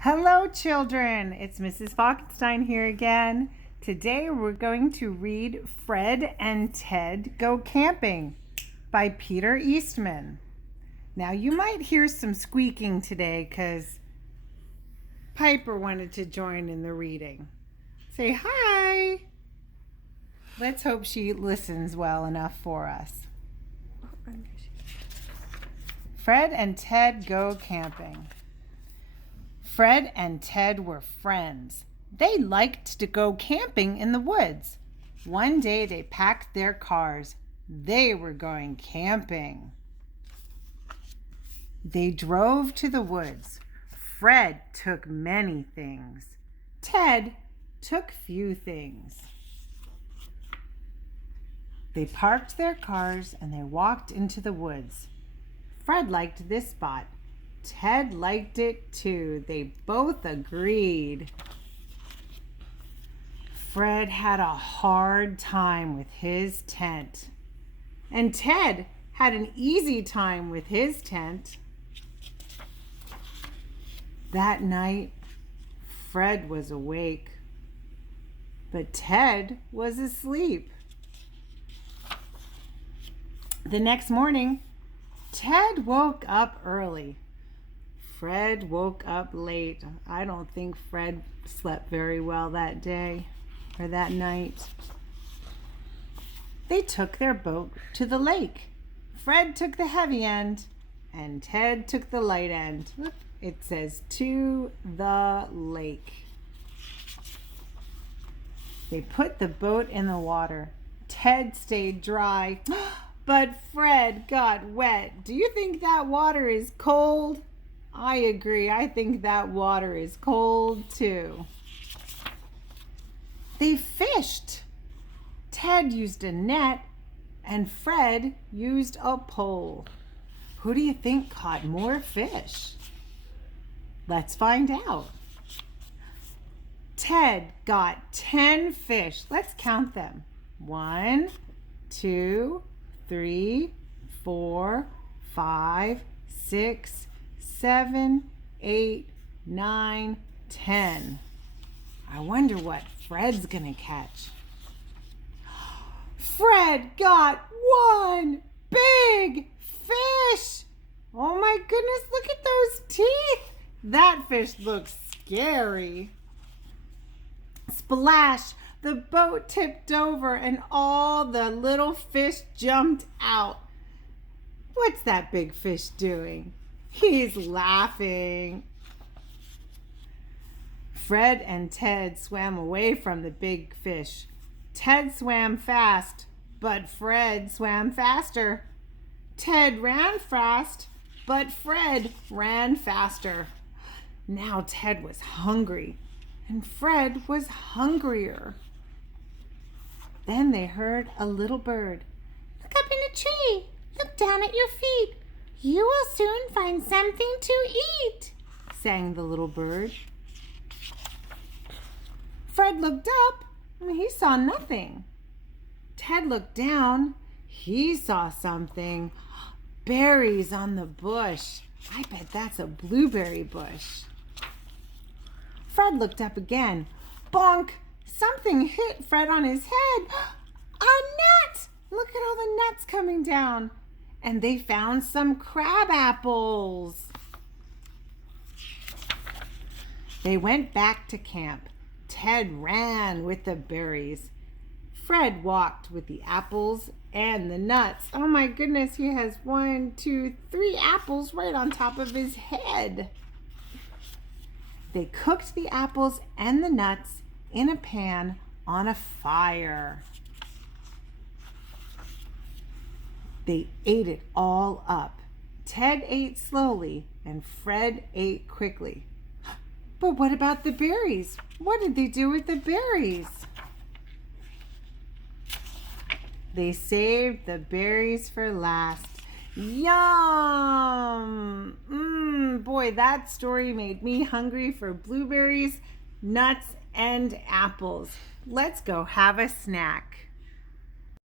Hello, children. It's Mrs. Falkenstein here again. Today we're going to read Fred and Ted Go Camping by Peter Eastman. Now, you might hear some squeaking today because Piper wanted to join in the reading. Say hi. Let's hope she listens well enough for us. Fred and Ted Go Camping. Fred and Ted were friends. They liked to go camping in the woods. One day they packed their cars. They were going camping. They drove to the woods. Fred took many things. Ted took few things. They parked their cars and they walked into the woods. Fred liked this spot. Ted liked it too. They both agreed. Fred had a hard time with his tent, and Ted had an easy time with his tent. That night, Fred was awake, but Ted was asleep. The next morning, Ted woke up early. Fred woke up late. I don't think Fred slept very well that day or that night. They took their boat to the lake. Fred took the heavy end and Ted took the light end. Look, it says to the lake. They put the boat in the water. Ted stayed dry, but Fred got wet. Do you think that water is cold? I agree. I think that water is cold too. They fished. Ted used a net and Fred used a pole. Who do you think caught more fish? Let's find out. Ted got 10 fish. Let's count them. 1, 2, 3, 4, 5, 6, 7, 8, 9, 10. I wonder what Fred's gonna catch. Fred got 1 big fish. Oh my goodness, look at those teeth. That fish looks scary. Splash! The boat tipped over and all the little fish jumped out. What's that big fish doing? He's laughing. Fred and Ted swam away from the big fish. Ted swam fast, but Fred swam faster. Ted ran fast, but Fred ran faster. Now Ted was hungry, and Fred was hungrier. Then they heard a little bird. Look up in a tree. Look down at your feet. You will soon find something to eat, sang the little bird. Fred looked up and he saw nothing. Ted looked down. He saw something. Berries on the bush. I bet that's a blueberry bush. Fred looked up again. Bonk! Something hit Fred on his head. A nut! Look at all the nuts coming down. And they found some crab apples. They went back to camp. Ted ran with the berries. Fred walked with the apples and the nuts. Oh my goodness, he has 1, 2, 3 apples right on top of his head. They cooked the apples and the nuts in a pan on a fire. They ate it all up. Ted ate slowly and Fred ate quickly. But what about the berries? What did they do with the berries? They saved the berries for last. Yum! Boy, that story made me hungry for blueberries, nuts, and apples. Let's go have a snack.